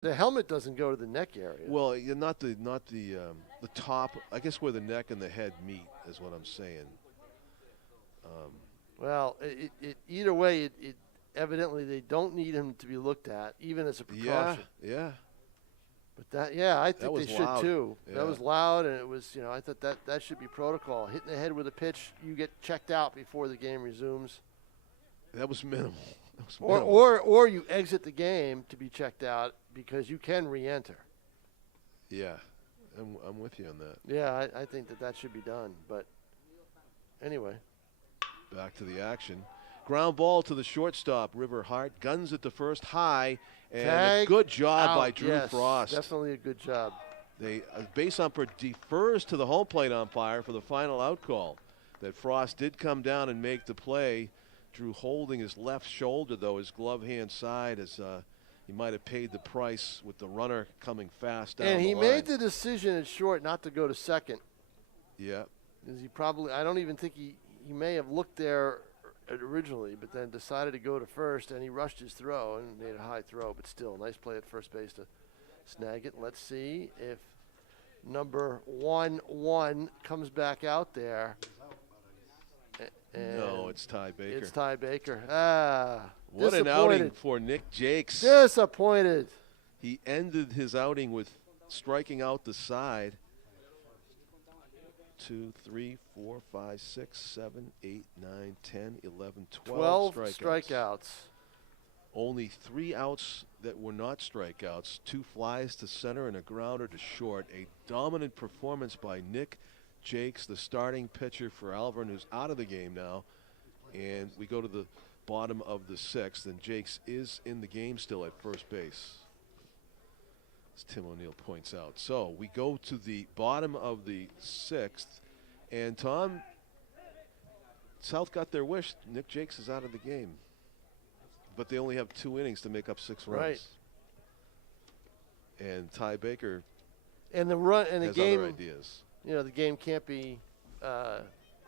The helmet doesn't go to the neck area. Well, not the top. I guess where the neck and the head meet is what I'm saying. Well, either way, it evidently they don't need him to be looked at, even as a precaution. Yeah. But I think they should loud. too. Yeah. That was loud, and it was, I thought that should be protocol. Hitting the head with a pitch, you get checked out before the game resumes. That was minimal. Or you exit the game to be checked out because you can re-enter. Yeah, I'm with you on that. Yeah, I think that should be done. But anyway. Back to the action. Ground ball to the shortstop, River Hart. Guns at the first, high. And a good job by Drew Frost. Definitely a good job. They base umper defers to the home plate umpire for the final out call. That Frost did come down and make the play. Drew holding his left shoulder, though, his glove hand side, as he might have paid the price with the runner coming fast down the line. And he made the decision at short not to go to second. Yeah. Because I don't even think he may have looked there originally, but then decided to go to first, and he rushed his throw and made a high throw, but still, nice play at first base to snag it. Let's see if number 1-1 comes back out there. No, it's Ty Baker. It's Ty Baker. What an outing for Nick Jakes. Disappointed. He ended his outing with striking out the side. 2, 3, 4, 5, 6, 7, 8, 9, 10, 11, 12 strikeouts. Only 3 outs that were not strikeouts. 2 flies to center and a grounder to short. A dominant performance by Nick Jakes, the starting pitcher for Alvern, who's out of the game now. And we go to the bottom of the 6th, and Jakes is in the game still at first base, as Tim O'Neill points out. So we go to the bottom of the 6th, and Tom, South got their wish. Nick Jakes is out of the game, but they only have 2 innings to make up 6 runs. Right. And Ty Baker and the has game, other ideas. The game can't be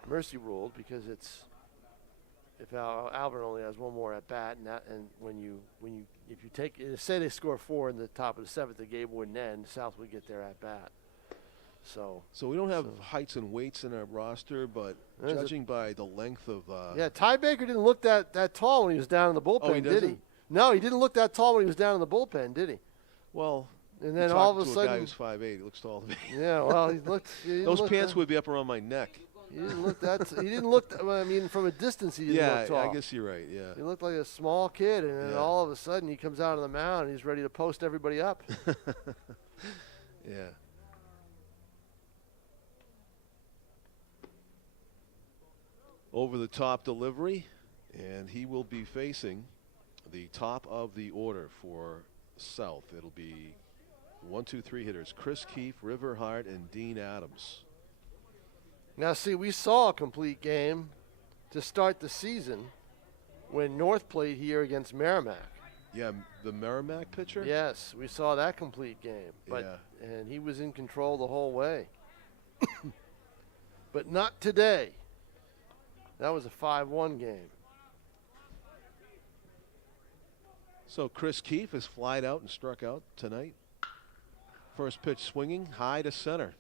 mercy ruled because if Alvern only has 1 more at bat, and if you take, say they score 4 in the top of the 7th, the game wouldn't end. South would get their at bat. So we don't have heights and weights in our roster, but judging by the length of Ty Baker didn't look that tall when he was down in the bullpen, did he? No, he didn't look that tall when he was down in the bullpen, did he? Well. And then all of a sudden, a guy who's 5'8", he looks tall to me. Yeah, well, he looked. Those pants would be up around my neck. He didn't look that. He didn't look. I mean, from a distance, he didn't look tall. Yeah, I guess you're right. Yeah. He looked like a small kid, and then all of a sudden, he comes out of the mound and he's ready to post everybody up. Yeah. Over the top delivery, and he will be facing the top of the order for South. It'll be 1, 2, 3 hitters: Chris Keefe, River Hart, and Dean Adams. Now, see, we saw a complete game to start the season when North played here against Merrimack. Yeah, the Merrimack pitcher? Yes, we saw that complete game. And he was in control the whole way. But not today. That was a 5-1 game. So Chris Keefe has flied out and struck out tonight. First pitch swinging high to center.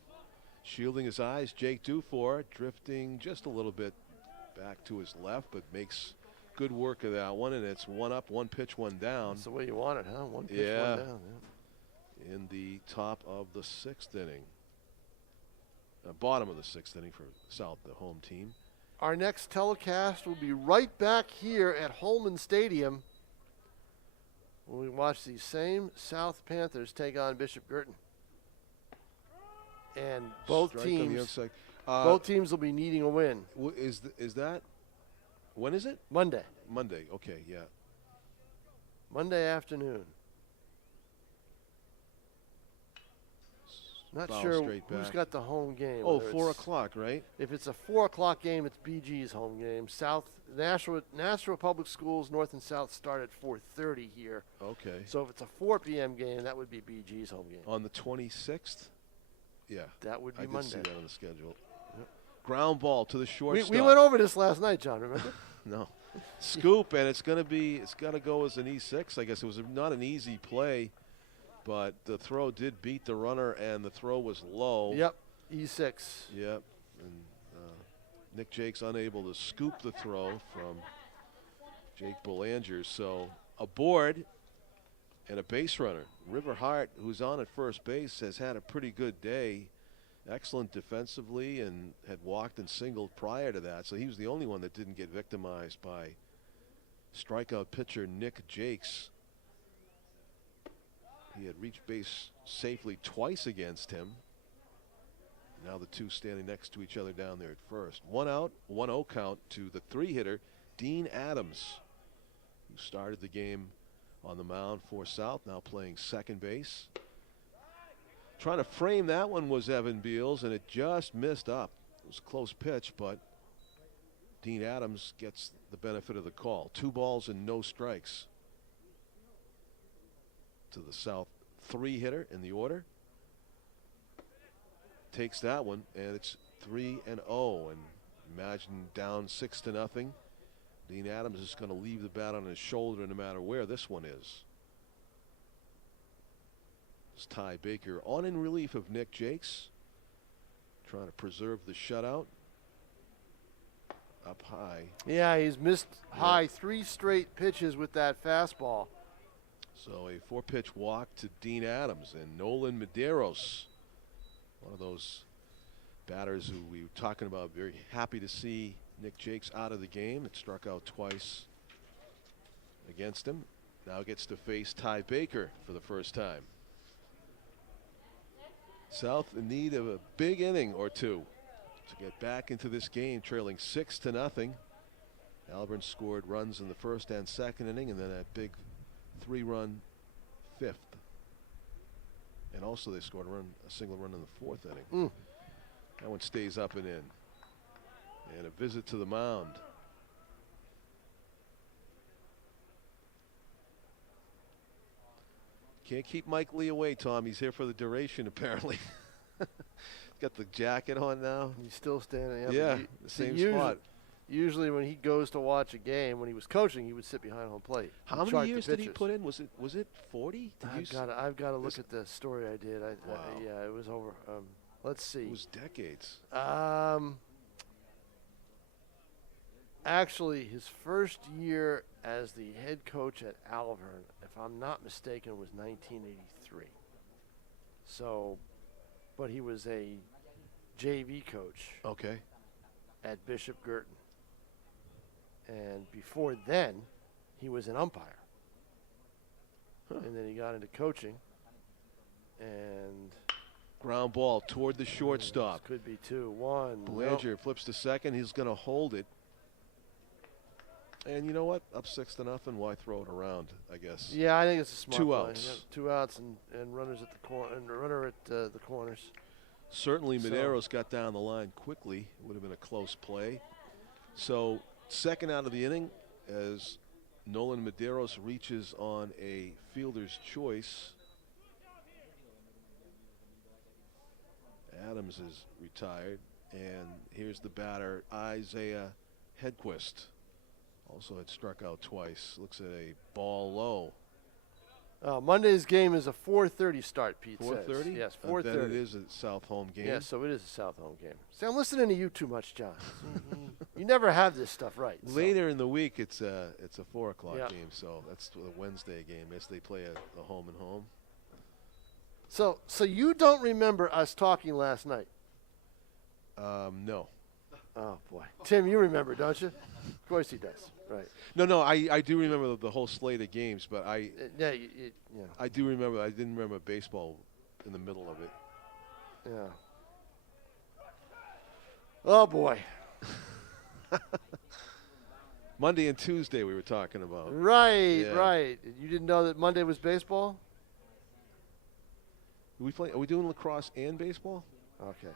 Shielding his eyes, Jake Dufour drifting just a little bit back to his left, but makes good work of that one, and it's 1 up, 1 pitch, 1 down. That's the way you want it, huh? 1 pitch, 1 down. Yeah. In the top of the 6th inning. Bottom of the 6th inning for South, the home team. Our next telecast will be right back here at Holman Stadium when we watch these same South Panthers take on Bishop Girton. And both teams will be needing a win. Is that, when is it? Monday. Monday, okay, yeah. Monday afternoon. Not sure who's got the home game. Oh, 4 o'clock, right? If it's a 4 o'clock game, it's BG's home game. Nashua Public Schools, North and South start at 4:30 here. Okay. So if it's a 4 p.m. game, that would be BG's home game. On the 26th? Yeah. That would be Monday. I did see that on the schedule. Yep. Ground ball to the shortstop. We went over this last night, John, remember? No. Scoop, and it's got to go as an E6. I guess it was not an easy play but the throw did beat the runner, and the throw was low. Yep, E6. Yep, and Nick Jakes unable to scoop the throw from Jake Belanger. So a board and a base runner. River Hart, who's on at first base, has had a pretty good day. Excellent defensively and had walked and singled prior to that. So he was the only one that didn't get victimized by strikeout pitcher Nick Jakes. He had reached base safely twice against him. Now the two standing next to each other down there at first. 1 out, 1-0 count to the 3-hitter, Dean Adams, who started the game on the mound for South, now playing second base. Trying to frame that one was Evan Beals, and it just missed up. It was a close pitch, but Dean Adams gets the benefit of the call. 2 balls and no strikes to the South 3-hitter in the order. Takes that one, and it's 3-0. And imagine down 6-0. Dean Adams is going to leave the bat on his shoulder no matter where this one is. It's Ty Baker on in relief of Nick Jakes, trying to preserve the shutout. Up high. Yeah, he's missed high 3 straight pitches with that fastball. So a 4-pitch walk to Dean Adams, and Nolan Medeiros, one of those batters who we were talking about, very happy to see Nick Jakes out of the game. It struck out twice against him. Now gets to face Ty Baker for the first time. South in need of a big inning or two to get back into this game, trailing 6-0. Alburn scored runs in the first and second inning, and then that big 3-run 5th. And also they scored a single run in the 4th inning. That one stays up and in. And a visit to the mound. Can't keep Mike Lee away, Tom. He's here for the duration, apparently. Got the jacket on now. He's still standing up. Yeah, the same spot. Usually when he goes to watch a game, when he was coaching, he would sit behind home plate. How many years did he put in? Was it 40? I've got to look at the story I did. Wow. Yeah, it was over. Let's see. It was decades. Actually, his first year as the head coach at Alvern, if I'm not mistaken, was 1983. So, but he was a JV coach. Okay. At Bishop Girton. And before then, he was an umpire. And then he got into coaching. And ground ball toward the shortstop. Could be 2-1. Belanger flips to second. He's going to hold it. And you know what? Up 6-0. Why throw it around? I guess. Yeah, I think it's a smart 2 play. outs. Yeah, 2 outs and runners at the corner and a runner at the corners. Certainly, Medeiros got down the line quickly. It would have been a close play. So, second out of the inning as Nolan Medeiros reaches on a fielder's choice. Adams is retired, and here's the batter, Isaiah Hedquist. Also had struck out twice. Looks at a ball low. Monday's game is a 4:30 start, Pete 4:30? says. Yes, 4:30. Then it is a South home game. Yeah, so it is a South home game. See, I'm listening to you too much, John. You never have this stuff right. Later in the week, it's a 4 o'clock Yeah. game, so that's the Wednesday game. Yes, they play a home and home. So you don't remember us talking last night? No. Oh, boy. Tim, you remember, don't you? Of course he does. Right. No, I do remember the whole slate of games, but I do remember. I didn't remember baseball in the middle of it. Yeah. Oh, boy. Monday and Tuesday we were talking about. Right, Yeah. right. You didn't know that Monday was baseball? Are we doing lacrosse and baseball? Okay.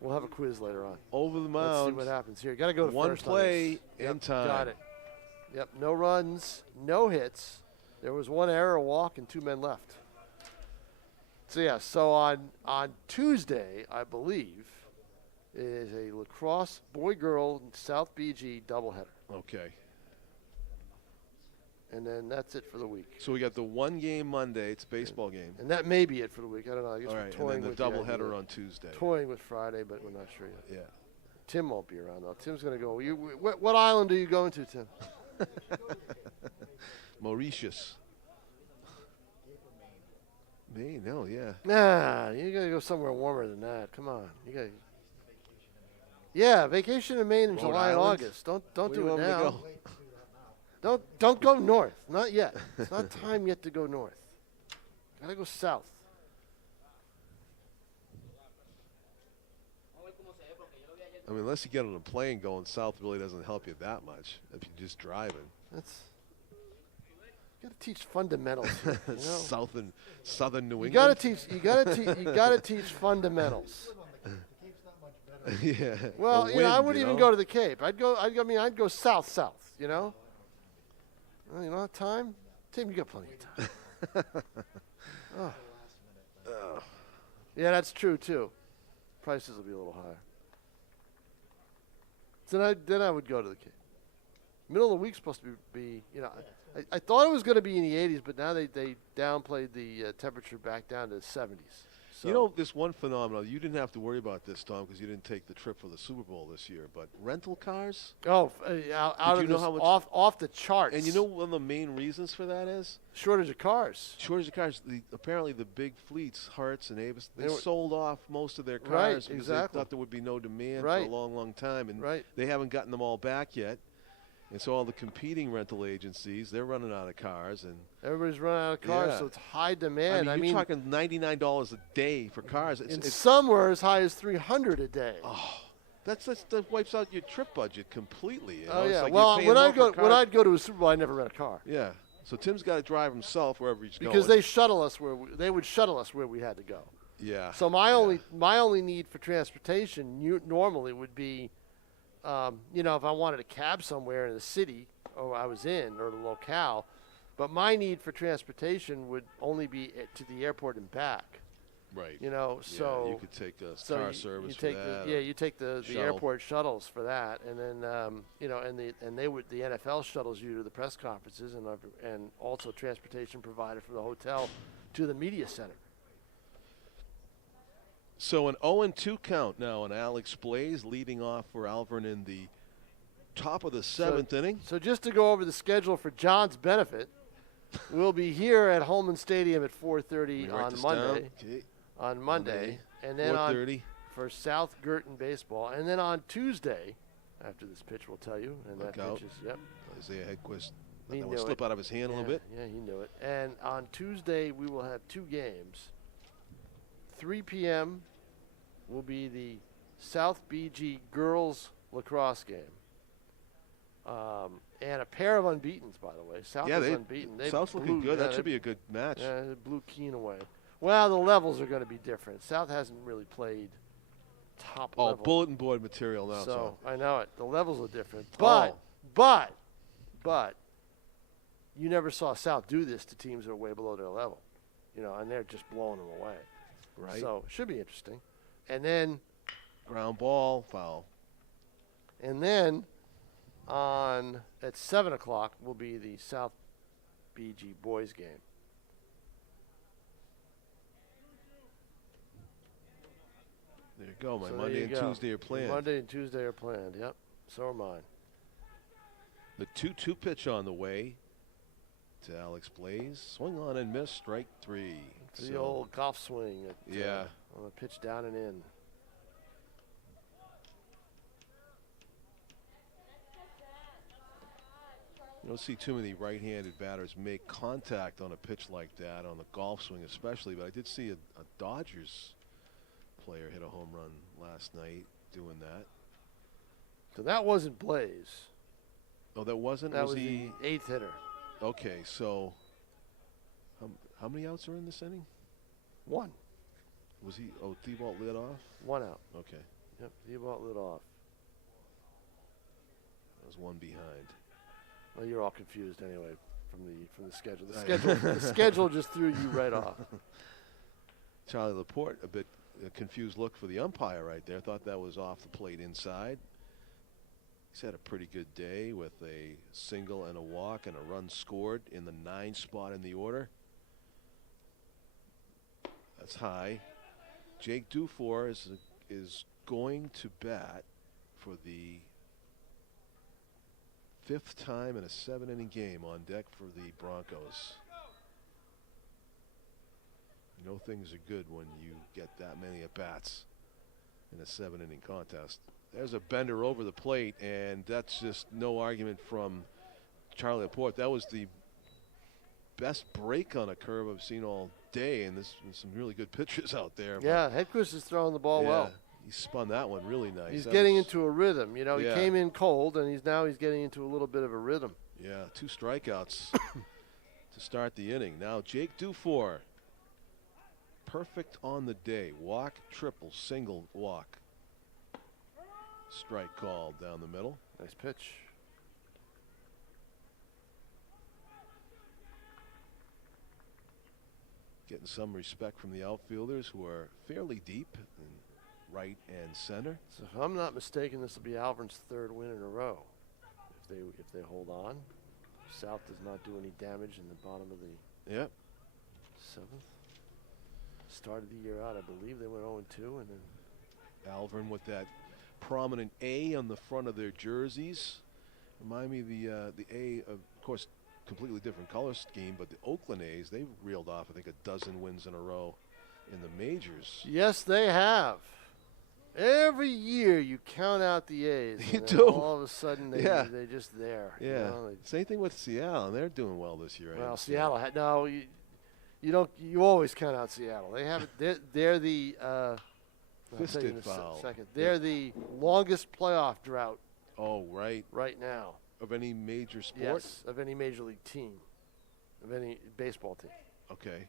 We'll have a quiz later on. Over the mound. Let's see what happens here. Got to go to one first. play Yep, in time. Got it. Yep. No runs, no hits. There was 1 error, a walk, and 2 men left. So yeah. So on Tuesday, I believe, is a lacrosse boy-girl South BG doubleheader. Okay. and then that's it for the week. So we got the one game Monday. It's a baseball game. And that may be it for the week. I don't know. I guess All we're right, toying and then with the idea. doubleheader on Tuesday. Toying with Friday, but we're not sure yet. Yeah. Tim won't be around, though. Tim's going to go. What island are you going to, Tim? Mauritius. Maine, no, yeah. Nah, you got to go somewhere warmer than that. Come on. You got. Yeah, vacation in Maine in Rhode July and Island? August. Don't Where do you it want me to now. go? Don't go north. Not yet. It's not time yet to go north. Got to go south. I mean, unless you get on a plane going south, really doesn't help you that much if you're just driving. That's. You got to teach fundamentals. Here, you know? Southern New You England. got to teach. You got to teach fundamentals. Yeah. Well, The you know, I wind, wouldn't you even know? go to the Cape. I'd go south. You know. Well, you don't have time, Tim. You got plenty of time. Oh. Yeah, that's true too. Prices will be a little higher. Then I would go to the Cape. Middle of the week's supposed to be you know, I thought it was going to be in the 80s, but now they downplayed the temperature back down to the 70s. So You know, this one phenomenon, you didn't have to worry about this, Tom, because you didn't take the trip for the Super Bowl this year, but rental cars? out Did of you know this, how much- off the charts. And you know one of the main reasons for that is? shortage of cars. Shortage of cars. Apparently the big fleets, Hertz and Avis, they They were- sold off most of their Right, cars because they exactly. thought there would be no demand Right. for a long, long time. And Right. they haven't gotten them all back yet. And so all the competing rental agencies, they're running out of cars. And Everybody's running out of cars, Yeah. so it's high demand. I mean, you're talking $99 a day for cars. and some were as high as $300 a day. That wipes out your trip budget completely. You know? Oh It's yeah. like Well, you're paying when more for a car. I'd go to a Super Bowl, I never rent a car Yeah. So Tim's got to drive himself wherever he's because going. they shuttle us they would shuttle us where we had to go. Yeah. So my only need for transportation normally would be, you know, if I wanted a cab somewhere in the city or I was in or the locale, but my need for transportation would only be to the airport and back. Right. You know, Yeah, so you could take a so car you service take for that. you take the shuttle. airport shuttles for that, and then you know, and the NFL shuttles you to the press conferences, and also transportation provided from the hotel to the media center. So an 0-2 count now, and Alex Blaze leading off for Alvern in the top of the seventh inning. So just to go over the schedule for John's benefit, we'll be here at Holman Stadium at 4:30 Let me write on this Monday. down. Okay. On Monday, and then 4:30. for South Girton baseball, and then on Tuesday, after this pitch, we'll tell you, and Look that out. pitch is yep. Isaiah Hedquist. He Let that one knew slip it. out of his hand a little bit. Yeah, he knew it. And on Tuesday, we will have two games. 3 p.m. will be the South BG girls lacrosse game. And a pair of unbeatens, by the way. South is unbeaten. They South's looking blew- good. yeah, That should be a good match. Yeah, they blew Keene away. Well, the levels are going to be different. South hasn't really played top Oh, level. bulletin board material now. So Tom. I know it. The levels are different. Oh. But you never saw South do this to teams that are way below their level. You know, and they're just blowing them away. Right. So it should be interesting. And then Ground ball, foul. at 7 o'clock will be the South BG boys game. There you go. My So there Monday you and go. Tuesday are planned. Monday and Tuesday are planned. Yep. So are mine. The 2-2 pitch on the way to Alex Blaze. Swing on and miss. Strike three. The old golf swing. Yeah. On a pitch down and in. You don't see too many right-handed batters make contact on a pitch like that, on the golf swing especially, but I did see a Dodgers player hit a home run last night doing that. So that wasn't Blaze. Oh, that wasn't? That was he? the eighth hitter. Okay, so how many outs are in this inning? One. Was he? Oh, Thibault led off? One out. Okay. Yep. Thibault lit off. That was one behind. Well, you're all confused anyway from the schedule. The schedule just threw you right off. Charlie Laporte, a bit confused look for the umpire right there. Thought that was off the plate inside. He's had a pretty good day with a single and a walk and a run scored in the 9 spot in the order. That's high. Jake Dufour is going to bat for the 5th time in a 7-inning game on deck for the Broncos. You know things are good when you get that many at-bats in a 7-inning contest. There's a bender over the plate, and that's just no argument from Charlie Laporte. That was the best break on a curve I've seen all day, and there's some really good pitchers out there. Yeah, Hedquist is throwing the ball well. He spun that one really nice. He's getting into a rhythm. You know, he Yeah. came in cold, and he's getting into a little bit of a rhythm. Yeah, 2 strikeouts to start the inning. Now Jake Dufour, perfect on the day. Walk, triple, single, walk. Strike called down the middle. Nice pitch. Getting some respect from the outfielders, who are fairly deep in right and center. So if I'm not mistaken, this will be Alvern's 3rd win in a row. If they hold on, South does not do any damage in the bottom of the Yep. 7th. Started the year out, I believe they went 0-2, and then Alvern with that prominent A on the front of their jerseys. Remind me of the A, of course, completely different color scheme, but the Oakland A's, they've reeled off, I think, a dozen wins in a row in the majors. yes, they have. Every year you count out the A's. You and then do. all of a sudden Yeah. they're just there. Yeah. You know, Same thing with Seattle, and they're doing well this year. I well, understand. Seattle had no. You always count out Seattle. They have they're the I'll tell you Fisted in a foul. second. They're the longest playoff drought Oh, right. right now. Of any major sport? Yes, of any major league team, of any baseball team. Okay.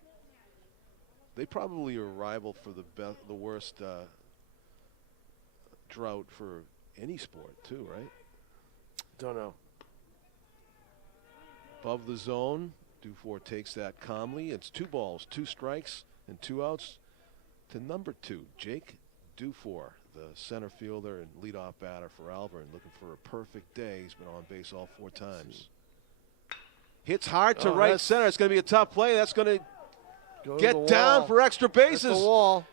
They probably are rival for the worst drought for any sport, too, right? Don't know. Above the zone, Dufour takes that calmly. It's 2 balls, 2 strikes, and 2 outs to number 2, Jake Dufour, the center fielder and leadoff batter for Alvern, looking for a perfect day. He's been on base all 4 times. Hits hard to right center. It's going to be a tough play. That's going to Go to get the down wall. for extra bases. At the wall.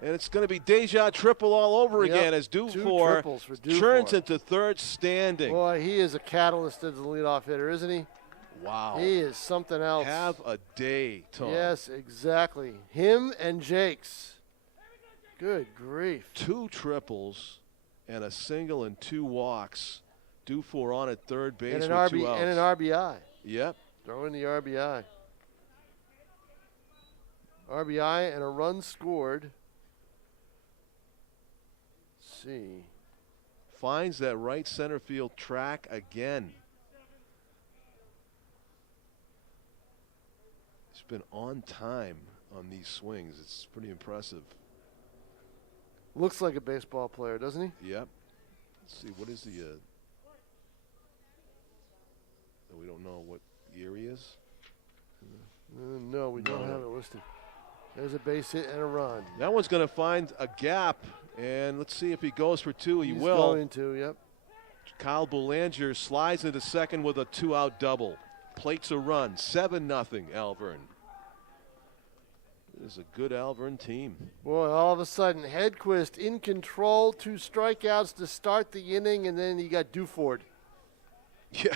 And it's going to be Deja triple all over Yep, again as 2 Dufour triples for Dufour. turns into 3rd standing. Boy, he is a catalyst as a leadoff hitter, isn't he? Wow. He is something else. Have a day, Tom. Yes, exactly. Him and Jakes. Good grief. 2 triples and a single and 2 walks. Dufour on at 3rd base And with an 2 outs. and an RBI. Yep. Throw in the RBI. RBI and a run scored. Let's see. Finds that right center field track again. He's been on time on these swings. It's pretty impressive. Looks like a baseball player, doesn't he? Yep. Let's see, what is the we don't know what year he is. No, we don't have it listed. There's a base hit and a run. That one's going to find a gap, and let's see if he goes for 2. He He's will. going to, yep. Kyle Boulanger slides into second with a 2-out double. Plates a run, 7-0 Alvern. This is a good Alvern team. Boy, all of a sudden, Hedquist in control, 2 strikeouts to start the inning, and then you got Duford. Yeah.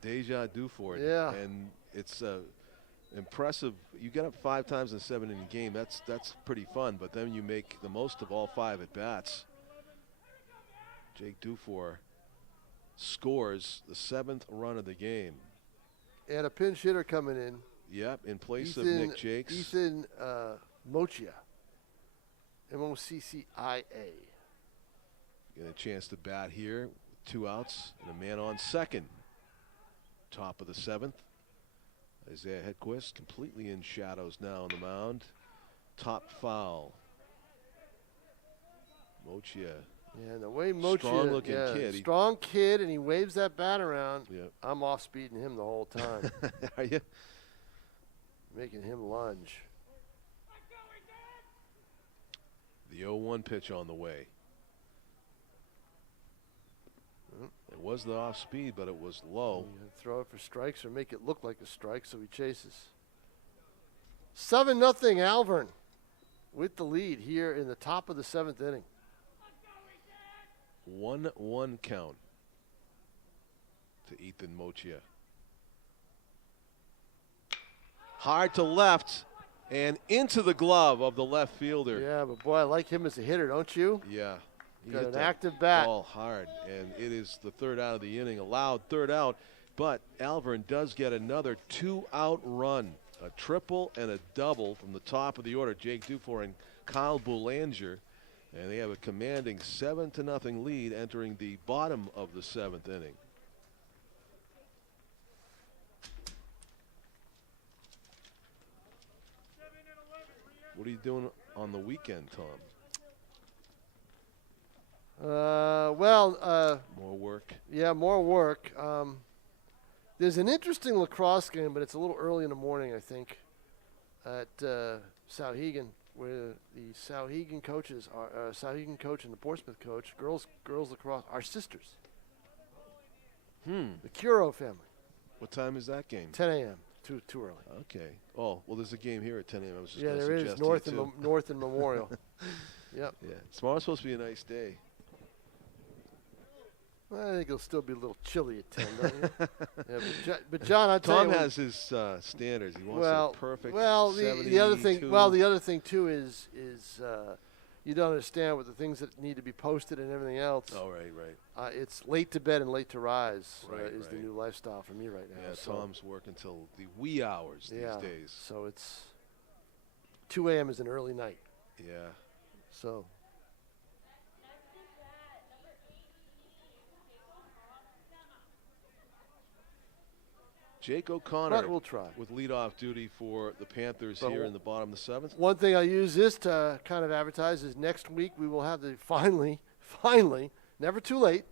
Deja Dufour. Yeah. And it's impressive. You get up 5 times in a 7-inning game. That's pretty fun, but then you make the most of all 5 at-bats. Jake Dufour scores the 7th run of the game. And a pinch hitter coming in. Yep, in place of Nick Jakes. Ethan Mochia. Moccia. Get a chance to bat here. 2 outs and a man on second. Top of the 7th. Isaiah Hedquist completely in shadows now on the mound. Top foul. Mochia. Yeah, the way Mochia, Strong-looking kid. Strong kid, and he waves that bat around. Yep. I'm off speeding him the whole time, Are you? making him lunge. The 0-1 pitch on the way. It was the off speed, but it was low. You throw it for strikes or make it look like a strike, so he chases. 7-0 Alvern with the lead here in the top of the 7th inning. 1-1 count to Ethan Mochia. Hard to left and into the glove of the left fielder. Yeah, but boy, I like him as a hitter, don't you? Yeah. He Got hit an that active bat. ball hard, and it is the third out of the inning, allowed third out. But Alvern does get another 2-out run, a triple and a double from the top of the order. Jake Dufour and Kyle Boulanger, and they have a commanding 7-0 lead entering the bottom of the 7th inning. What are you doing on the weekend, Tom? More work. Yeah, more work. There's an interesting lacrosse game, but it's a little early in the morning, I think, at Sauhegan, where the Sauhegan coaches are Sauhegan coach and the Portsmouth coach, girls lacrosse, are sisters. The Curo family. What time is that game? 10 a.m. Too early. Okay. Oh, well, there's a game here at 10 a.m. I was just Yeah, gonna there suggest is to you, North too. and Memorial. Yep. Yeah, tomorrow's supposed to be a nice day. I think it'll still be a little chilly at 10, don't you? Yeah, but John, I tell Tom you, has his standards. He wants a perfect. the other thing. 72. Well, the other thing too is you don't understand with the things that need to be posted and everything else. Oh, right. It's late to bed and late to rise is the Right. new lifestyle for me right now. Yeah, so, Tom's working till the wee hours these days. So it's 2 a.m. is an early night. Yeah. So. Jake O'Connor But we'll try. with leadoff duty for the Panthers But here in the bottom of the 7th. One thing I use this to kind of advertise is next week we will have the finally, never too late,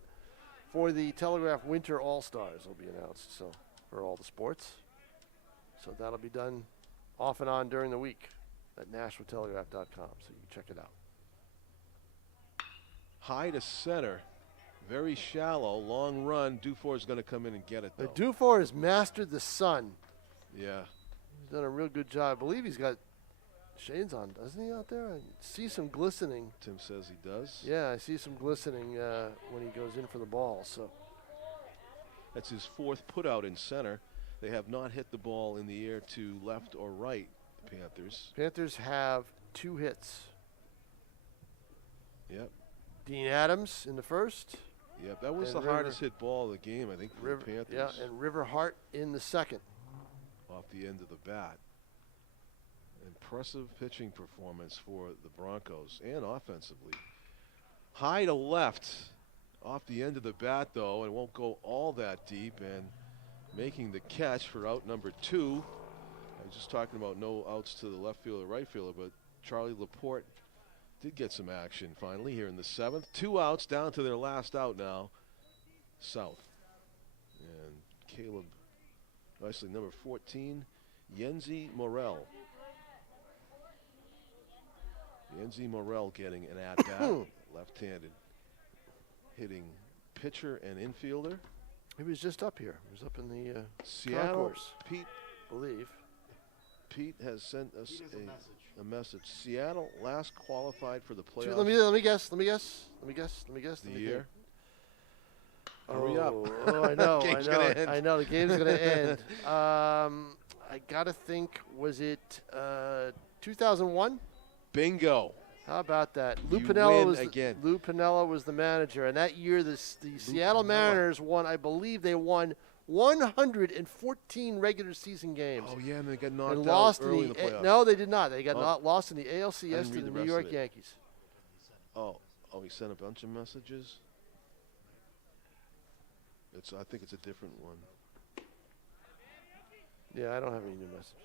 for the Telegraph Winter All-Stars will be announced. So for all the sports. So that'll be done off and on during the week at NashuaTelegraph.com. So you can check it out. High to center. Very shallow, long run. Dufour's going to come in and get it, though. Dufour has mastered the sun. Yeah. He's done a real good job. I believe he's got shades on, doesn't he, out there? I see some glistening. Tim says he does. Yeah, I see some glistening when he goes in for the ball. So that's his 4th putout in center. They have not hit the ball in the air to left or right, the Panthers. Panthers have 2 hits. Yep. Dean Adams in the first. Yep, that was And the hardest hit ball of the game, I think, for the Panthers. Yeah, and River Hart in the second. Off the end of the bat. Impressive pitching performance for the Broncos and offensively. High to left off the end of the bat, though, and won't go all that deep, and making the catch for out number 2. I was just talking about no outs to the left fielder, right fielder, but Charlie Laporte did get some action finally here in the 7th. 2 outs down to their last out now. South. And Caleb, nicely, number 14, Yenzi Morel. Yenzi Morel getting an at-bat, left-handed hitting pitcher and infielder. He was just up here. He was up in the Seattle. concourse, Pete, I believe. Pete has sent us a message. Seattle last qualified for the playoffs. Let me guess. The year. Oh, Hurry up. Oh, I know. Game's gonna end. I know. The game's going to end. I got to think, was it 2001? Bingo. How about that? You win again. Lou Piniella was the manager, and that year the Seattle Mariners won. I believe they won 114 regular season games. Oh yeah, and they got knocked and out lost early in the playoffs. No, they did not. They got lost in the ALCS to read the the New rest York of it. Yankees. Oh, he sent a bunch of messages. I think it's a different one. Yeah, I don't have any new messages.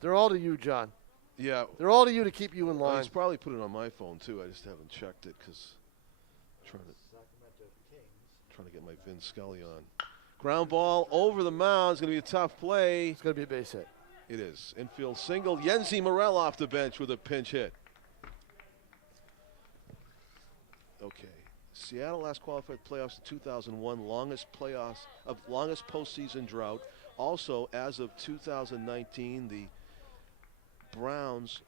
They're all to you, John. Yeah. They're all to you to keep you in line. He's probably put it on my phone too. I just haven't checked it because I'm trying to get my Vin Scully on. Ground ball over the mound. It's going to be a tough play. It's going to be a base hit. It is. Infield single. Yenzi Morel off the bench with a pinch hit. Okay. Seattle last qualified playoffs in 2001, longest postseason drought. Also, as of 2019, the Browns.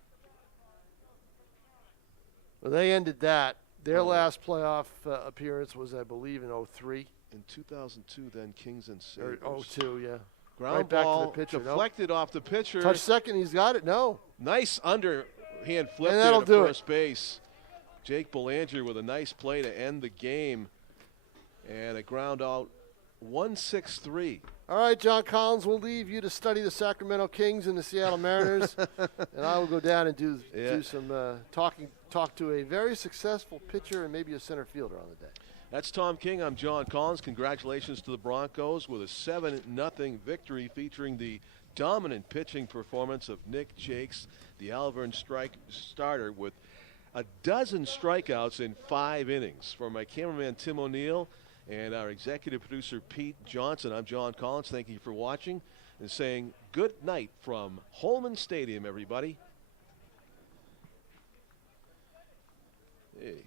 Well, they ended that. Their last playoff appearance was, I believe, in 03. In 2002, then Kings and Or Sabres. 02, yeah. Ground Right back to ball the pitcher. deflected off the pitcher. Touch second, he's got it. No. Nice underhand flip And there that'll to do first base. Jake Belanger with a nice play to end the game. And a ground out, 1-6-3. All right, John Collins, we'll leave you to study the Sacramento Kings and the Seattle Mariners. And I will go down and do some talk to a very successful pitcher and maybe a center fielder on the day. That's Tom King. I'm John Collins. Congratulations to the Broncos with a 7-0 victory featuring the dominant pitching performance of Nick Jakes, the Alvern starter, with a dozen strikeouts in 5 innings. For my cameraman Tim O'Neill and our executive producer Pete Johnson, I'm John Collins. Thank you for watching and saying good night from Holman Stadium, everybody. Hey.